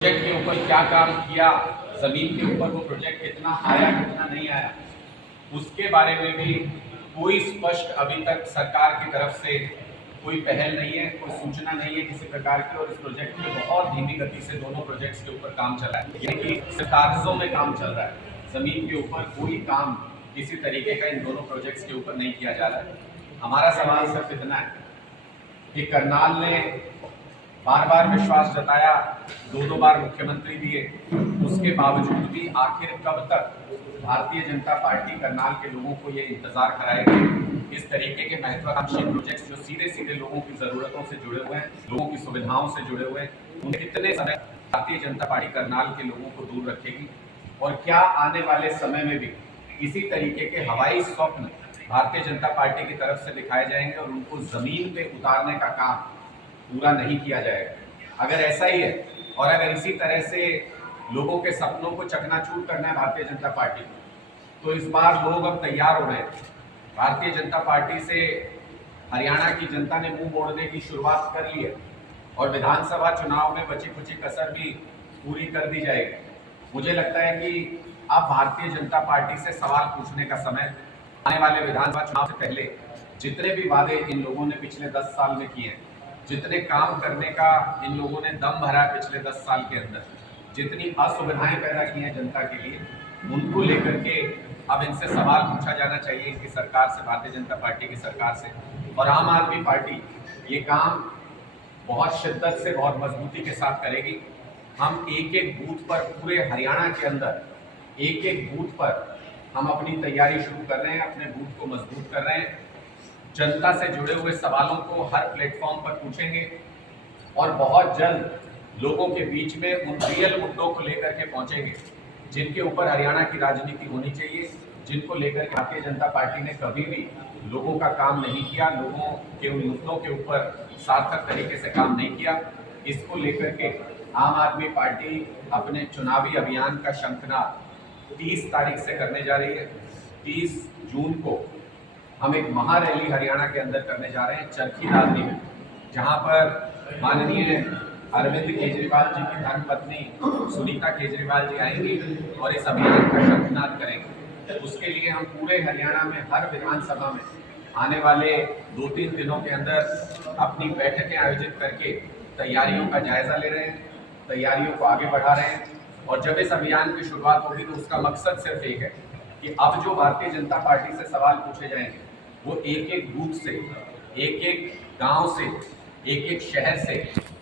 Project के ऊपर क्या काम किया, जमीन के ऊपर वो प्रोजेक्ट कितना आया कितना नहीं आया, उसके बारे में भी कोई स्पष्ट अभी तक सरकार की तरफ से कोई पहल नहीं है, कोई सूचना नहीं है किसी प्रकार की। और इस प्रोजेक्ट में बहुत धीमी गति से दोनों प्रोजेक्ट्स के ऊपर काम चल रहा है, यानी कि कागजों में काम चल रहा है, जमीन के ऊपर कोई काम किसी तरीके का इन दोनों प्रोजेक्ट्स के ऊपर नहीं किया जा रहा है। हमारा सवाल सिर्फ इतना है कि करनाल ने बार बार विश्वास जताया, दो बार मुख्यमंत्री दिए, उसके बावजूद भी आखिर कब तक भारतीय जनता पार्टी करनाल के लोगों को ये इंतजार कराएगी। इस तरीके के महत्वाकांक्षी प्रोजेक्ट्स जो सीधे सीधे लोगों की जरूरतों से जुड़े हुए हैं, लोगों की सुविधाओं से जुड़े हुए हैं, उन्हें कितने समय भारतीय जनता पार्टी करनाल के लोगों को दूर रखेगी। और क्या आने वाले समय में भी इसी तरीके के हवाई स्वप्न भारतीय जनता पार्टी की तरफ से दिखाए जाएंगे और उनको जमीन पे उतारने का काम पूरा नहीं किया जाएगा। अगर ऐसा ही है और अगर इसी तरह से लोगों के सपनों को चकनाचूर करना है भारतीय जनता पार्टी को, तो इस बार लोग अब तैयार हो रहे हैं। भारतीय जनता पार्टी से हरियाणा की जनता ने मुंह मोड़ने की शुरुआत कर ली है और विधानसभा चुनाव में बची कुची कसर भी पूरी कर दी जाएगी। मुझे लगता है कि अब भारतीय जनता पार्टी से सवाल पूछने का समय, आने वाले विधानसभा चुनाव से पहले जितने भी वादे इन लोगों ने पिछले 10 साल में किए हैं, जितने काम करने का इन लोगों ने दम भरा है पिछले 10 साल के अंदर, जितनी असुविधाएं पैदा की हैं जनता के लिए, उनको लेकर के अब इनसे सवाल पूछा जाना चाहिए इनकी सरकार से, भारतीय जनता पार्टी की सरकार से। और आम आदमी पार्टी ये काम बहुत शिद्दत से, बहुत मजबूती के साथ करेगी। हम एक एक बूथ पर, पूरे हरियाणा के अंदर एक एक बूथ पर हम अपनी तैयारी शुरू कर रहे हैं, अपने बूथ को मजबूत कर रहे हैं। जनता से जुड़े हुए सवालों को हर प्लेटफॉर्म पर पूछेंगे और बहुत जल्द लोगों के बीच में उन रियल मुद्दों को लेकर के पहुंचेंगे जिनके ऊपर हरियाणा की राजनीति होनी चाहिए, जिनको लेकर के भारतीय जनता पार्टी ने कभी भी लोगों का काम नहीं किया, लोगों के उन मुद्दों के ऊपर सार्थक तरीके से काम नहीं किया। इसको लेकर के आम आदमी पार्टी अपने चुनावी अभियान का शंखनाद 30 तारीख से करने जा रही है। 30 जून को हम एक महारैली हरियाणा के अंदर करने जा रहे हैं चरखी दादरी में, जहां पर माननीय अरविंद केजरीवाल जी की धर्मपत्नी सुनीता केजरीवाल जी आएंगी और इस अभियान का शंखनाद करेंगे। उसके लिए हम पूरे हरियाणा में हर विधानसभा में आने वाले 2-3 दिनों के अंदर अपनी बैठकें आयोजित करके तैयारियों का जायजा ले रहे हैं, तैयारियों को आगे बढ़ा रहे हैं। और जब इस अभियान की शुरुआत होगी तो उसका मकसद सिर्फ एक है कि अब जो भारतीय जनता पार्टी से सवाल पूछे जाएंगे वो एक एक बूथ से, एक एक गांव से, एक एक शहर से,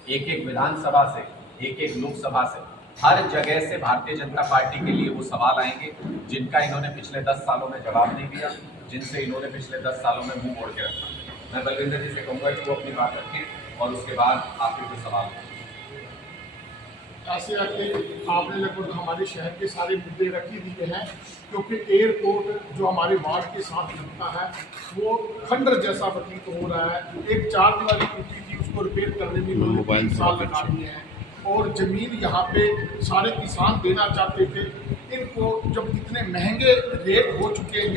एक एक विधानसभा से, एक एक लोकसभा से, हर जगह से भारतीय जनता पार्टी के लिए वो सवाल आएंगे जिनका इन्होंने पिछले 10 सालों में जवाब नहीं दिया, जिनसे इन्होंने पिछले 10 सालों में मुंह मोड़ के रखा। मैं बलविंदर जी से कहूँगा कि वो अपनी बात रखें और उसके बाद आपके कोई सवाल ऐसे आके आपने लगभग हमारे शहर के सारे मुद्दे रख ही दिए हैं, क्योंकि एयरपोर्ट जो हमारे वार्ड के साथ लगता है वो खंडर जैसा प्रतीत हो रहा है। एक 4 दीवारी टूटी थी, उसको रिपेयर करने में इन्होंने 3 साल लगा दिए हैं। और ज़मीन यहाँ पे सारे किसान देना चाहते थे, इनको जब इतने महंगे रेट हो चुके हैं,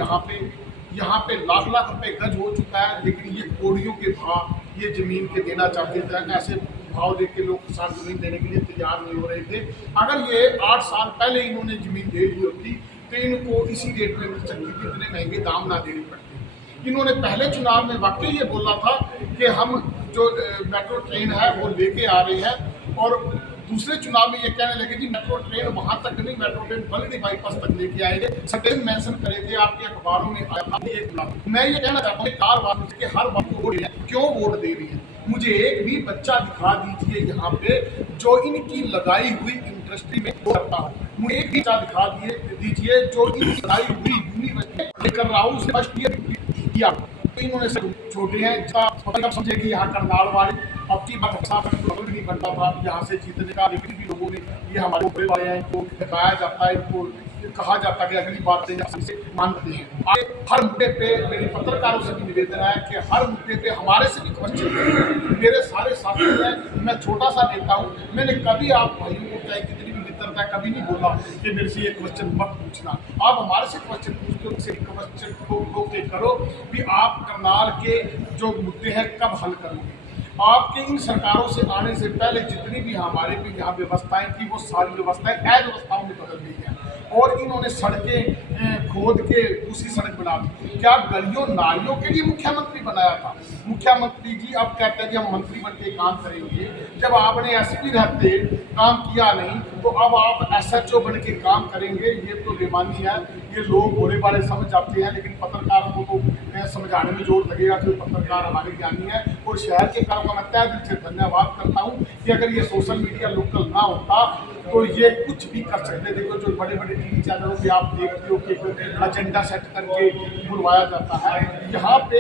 यहाँ पे लाख रुपए गज हो चुका है, लेकिन ये कोड़ियों के भाव ये ज़मीन के देना चाहते थे। ऐसे भाव देख के लोग किसान ज़मीन देने के लिए तैयार नहीं हो रहे थे। अगर ये 8 साल पहले इन्होंने ज़मीन दे दी होती तो इनको इसी रेट में मिल सकती थी, इतने महंगे दाम ना देने पड़ते। इन्होंने पहले चुनाव में वाकई ये बोला था कि हम जो मेट्रो ट्रेन है वो लेके आ रहे हैं, और दूसरे चुनाव में ये कहने लगे कि मेट्रो ट्रेन वहाँ तक नहीं, मेट्रो ट्रेन बल्कि बाईपास तक लेके आएंगे। सटेन मेंशन करे थे आपके अखबारों में आया। मैं ये कहना चाहता हूँ कि हर बात को क्यों वोट दे रही है। मुझे एक भी बच्चा दिखा दीजिए यहाँ पे जो इनकी लगाई हुई इंडस्ट्री में करता हो। मुझे एक भी बच्चा दिखा दीजिए जो इनकी लगाई हुई यूनिवर्सिटी लेकर रहा हूँ फर्स्ट ईयर किया। तो इन्होंने छोटे हैं, समझे कि यहाँ करनाल वाले अब की बात नहीं बनता था यहाँ से जीतने का, लेकिन भी लोगों ने ये हमारे ऊपर वाले हैं, इनको दिखाया जाता है, इनको कहा जाता है कि अगली बात से मानते हैं। हर मुद्दे पे मेरी पत्रकारों से भी निवेदन है कि हर मुद्दे पे हमारे से भी क्वेश्चन करें। मेरे सारे साथी हैं, मैं छोटा सा नेता हूँ, मैंने कभी आप भाइयों को चाहे कितनी भी मित्रता कभी नहीं बोला कि मेरे से ये क्वेश्चन मत पूछना। आप हमारे से क्वेश्चन पूछते हो, उनसे क्वेश्चन को करो कि आप करनाल के जो मुद्दे हैं कब हल करोगे। आपके इन सरकारों से आने से पहले जितनी भी हमारे भी यहाँ व्यवस्थाएं थी वो सारी व्यवस्थाएं अव्यवस्थाओं में बदल दी हैं और इन्होंने सड़कें खोद के दूसरी सड़क बना दी। क्या गलियों नालियों के लिए मुख्यमंत्री बनाया था? मुख्यमंत्री जी अब कहते हैं कि हम मंत्री बन के काम करेंगे। जब आपने एसपी रहते काम किया नहीं तो अब आप एसएचओ बन के काम करेंगे, ये तो बेमानी है। ये लोग भोले भाले समझ जाते हैं, लेकिन पत्रकारों को तो समझाने में जोर लगेगा कि पत्रकार हमारे ज्ञानी है। और शहर के कारों का मैं तहे दिल से धन्यवाद करता हूँ कि अगर ये सोशल मीडिया लोकल ना होता तो ये कुछ भी कर सकते। देखो जो बड़े बड़े टीवी चैनलों पे आप देखते हो कि एजेंडा सेट करके बुलवाया जाता है, यहाँ पे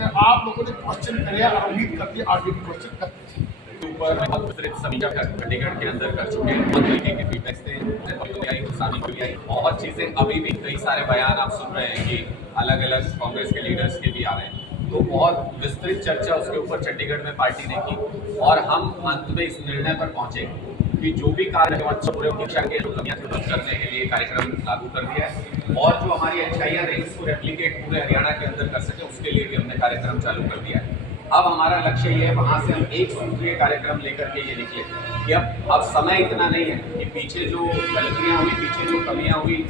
आप लोगों ने क्वेश्चन करे और उम्मीद करते आगे भी क्वेश्चन करते हैं। ऊपर विस्तृत समीक्षा चंडीगढ़ के अंदर कर चुके हैं। बहुत तरीके के फीडबैक थे, बहुत चीज़ें अभी भी कई सारे बयान आप सुन रहे हैं कि अलग अलग कांग्रेस के लीडर्स के भी आ रहे हैं, तो बहुत विस्तृत चर्चा उसके ऊपर चंडीगढ़ में पार्टी ने की और हम अंत में इस निर्णय पर पहुंचे कि जो भी कार्य पूरे शिक्षा के जो कमियां थी दूर करने के लिए कार्यक्रम लागू कर दिया है और जो हमारी अच्छाइयाँ रही उसको रेप्लिकेट पूरे हरियाणा के अंदर कर सके उसके लिए भी हमने कार्यक्रम चालू कर दिया है। अब हमारा लक्ष्य ये है वहाँ से हम एक सूत्रीय कार्यक्रम लेकर के ये निकले कि अब समय इतना नहीं है कि पीछे जो गलतियाँ हुई, पीछे जो कमियाँ हुई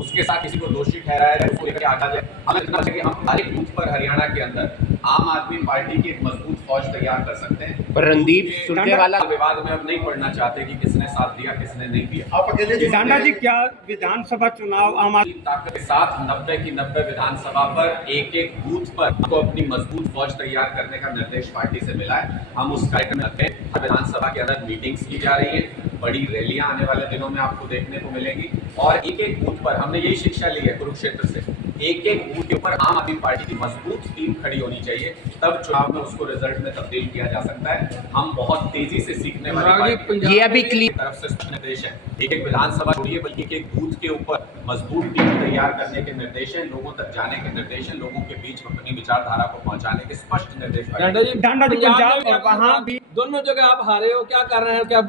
उसके साथ किसी को दोषी ठहराया जाए, उसको लेकर आगा जाए। हमें इतना चाहिए कि हम हर एक बूथ पर हरियाणा के अंदर आम आदमी पार्टी की एक मजबूत फौज तैयार कर सकते हैं। पर रणदीप सुरजेवाला विवाद में अब नहीं पढ़ना चाहते कि किसने साथ दिया किसने नहीं दिया। आप अकेले टांडा जी, क्या विधानसभा चुनाव आम आदमी ताकत के साथ 90 की 90 विधानसभा पर एक एक बूथ पर हमको अपनी मजबूत फौज तैयार करने का निर्देश पार्टी से मिला है। हम उस कार्यक्रम में विधानसभा के अंदर मीटिंग्स की जा रही है, बड़ी रैलियां आने वाले दिनों में आपको देखने को मिलेंगी और एक एक बूथ पर हमने यही शिक्षा ली है कुरुक्षेत्र से, एक एक बूथ के ऊपर आम आदमी पार्टी की मजबूत टीम खड़ी होनी चाहिए, तब चुनाव में उसको रिजल्ट में तब्दील किया जा सकता है। हम बहुत तेजी से सीखने वाली पार्टी ये अभी क्लियर तरफ से निर्देश है, एक एक विधानसभा छोड़िए बल्कि एक एक बूथ के ऊपर मजबूत टीम तैयार करने के निर्देश हैं, लोगों तक जाने के निर्देश हैं, लोगों के बीच अपनी विचारधारा को पहुंचाने के स्पष्ट निर्देश। टांडा जी पंजाब और वहाँ भी दोनों जगह आप हारे हो, क्या कर रहे हैं? क्या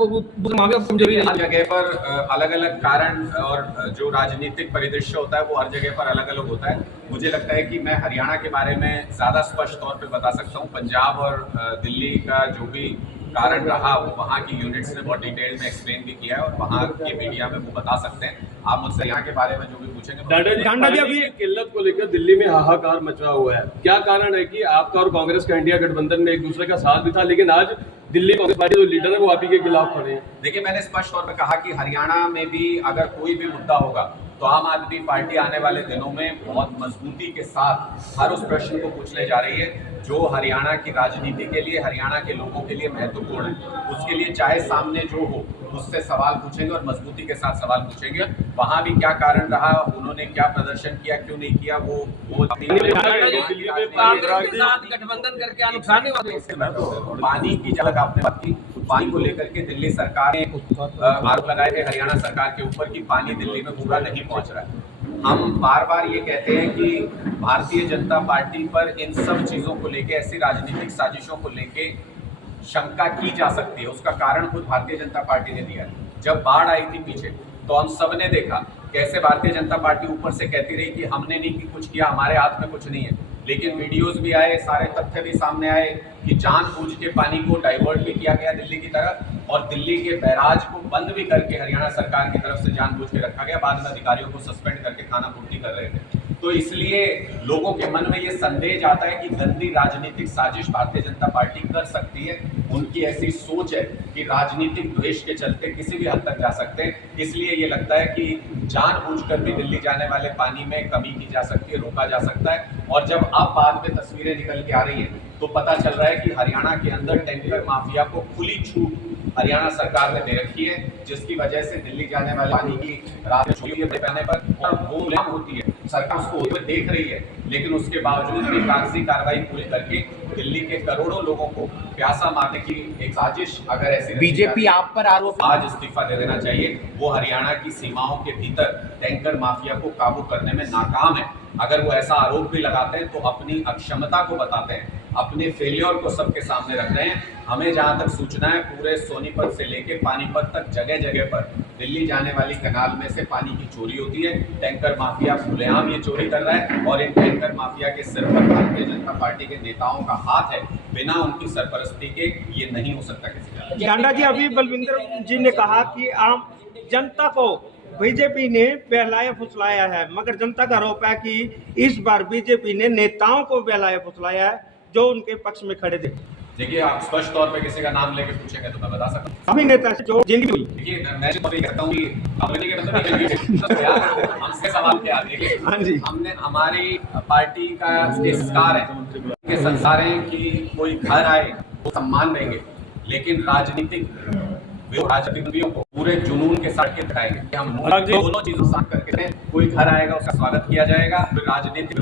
कमजोरी हर जगह पर अलग अलग कारण और जो राजनीतिक परिदृश्य होता है वो हर जगह पर अलग अलग होता है। मुझे लगता है कि मैं हरियाणा के बारे में ज़्यादा स्पष्ट तौर पे बता सकता हूँ। पंजाब और दिल्ली का जो भी कारण रहा वो वहाँ की यूनिट्स ने बहुत डिटेल में एक्सप्लेन भी किया है और वहाँ के मीडिया में वो बता सकते हैं। आप मुझसे यहाँ के बारे में जो भी पूछेंगे। टांडा जी, अभी किल्लत को लेकर दिल्ली में हाहाकार मचा हुआ है, क्या कारण है कि आपका और कांग्रेस का इंडिया गठबंधन में एक दूसरे का साथ भी था, लेकिन आज दिल्ली कांग्रेस पार्टी जो लीडर है वो आप ही के खिलाफ खड़े हैं? देखिए, मैंने स्पष्ट तौर पर कहा कि हरियाणा में भी अगर कोई भी मुद्दा होगा तो आम आदमी पार्टी आने वाले दिनों में बहुत मजबूती के साथ हर उस प्रश्न को पूछने जा रही है जो हरियाणा की राजनीति के लिए, हरियाणा के लोगों के लिए महत्वपूर्ण है। उसके लिए चाहे सामने जो हो उससे सवाल पूछेंगे और मजबूती के साथ सवाल पूछेंगे। वहाँ भी क्या कारण रहा, उन्होंने क्या प्रदर्शन किया, क्यों नहीं किया, वो कांग्रेस के साथ गठबंधन करके नुकसान नहीं हुआ। पानी की जगह आपने बात की, पानी को लेकर के दिल्ली सरकार ने आरोप लगाए थे हरियाणा सरकार के ऊपर कि पानी दिल्ली में पूरा नहीं पहुंच रहा है। हम बार बार ये कहते हैं कि भारतीय जनता पार्टी पर इन सब चीज़ों को लेके, ऐसी राजनीतिक साजिशों को लेके शंका की जा सकती है। उसका कारण खुद भारतीय जनता पार्टी ने दिया है। जब बाढ़ आई थी पीछे तो हम सब ने देखा कैसे भारतीय जनता पार्टी ऊपर से कहती रही कि हमने नहीं कि कुछ किया, हमारे हाथ में कुछ नहीं है, लेकिन वीडियोस भी आए, सारे तथ्य भी सामने आए कि जानबूझ के पानी को डाइवर्ट भी किया गया दिल्ली की तरफ और दिल्ली के बैराज को बंद भी करके हरियाणा सरकार की तरफ से जानबूझ के रखा गया। बाद में अधिकारियों को सस्पेंड करके खानापूर्ति कर रहे थे। तो इसलिए लोगों के मन में ये संदेह जाता है कि गंदी राजनीतिक साजिश भारतीय जनता पार्टी कर सकती है। उनकी ऐसी सोच है कि राजनीतिक द्वेष के चलते किसी भी हद तक जा सकते हैं। इसलिए ये लगता है कि जानबूझकर भी दिल्ली जाने वाले पानी में कमी की जा सकती है, रोका जा सकता है। और जब अब बाद में तस्वीरें निकल के आ रही हैं तो पता चल रहा है कि हरियाणा के अंदर टैंकर माफिया को खुली छूट हरियाणा सरकार ने दे रखी है, जिसकी वजह से दिल्ली जाने वाले पानी की रात पहने पर और वो मुलायम होती है। सरकार उसको देख रही है, लेकिन उसके बावजूद भी कागजी कार्रवाई पूरी करके दिल्ली के करोड़ों लोगों को प्यासा मारने की एक साजिश अगर ऐसी बीजेपी आप पर आरोप आज इस्तीफा दे देना चाहिए। वो हरियाणा की सीमाओं के भीतर टैंकर माफिया को काबू करने में नाकाम है। अगर वो ऐसा आरोप भी लगाते हैं तो अपनी अक्षमता को बताते हैं, अपने फेलियर को सबके सामने रख रहे हैं। हमें जहां तक सूचना है पूरे सोनीपत से लेके पानीपत तक जगह जगह पर दिल्ली जाने वाली कनाल में से पानी की चोरी होती है। टैंकर माफिया खुलेआम ये चोरी कर रहा है और इन टैंकर माफिया के सिर पर भारतीय जनता पार्टी के नेताओं का हाथ है। बिना उनकी सरपरस्ती के ये नहीं हो सकता किसी का। डांडा जी, अभी बलविंदर जी ने कहा कि आम जनता को बीजेपी ने बहलाया फुसलाया है, मगर जनता का आरोप है कि इस बार बीजेपी ने नेताओं को बहलाया फुसलाया है जो उनके पक्ष में खड़े थे। देखिए, आप स्पष्ट तौर पे किसी का नाम लेके पूछेंगे तो मैं बता सकता हूँ। सभी नेता से जो जिंदगी हुई। देखिए, मैं तो ये कहता हूँ कि अपने के मतलब हमसे सवाल क्या, देखिए हाँ जी, हमने हमारी पार्टी का ये संस्कार है कि संस्कार है कि कोई घर आए तो सम्मान देंगे, लेकिन राजनीतिज्ञों को पूरे जुनून के साथ के दिखाएंगे कि हम दोनों चीजों साथ करके कोई घर आएगा उसका स्वागत किया जाएगा, फिर राजनीतिक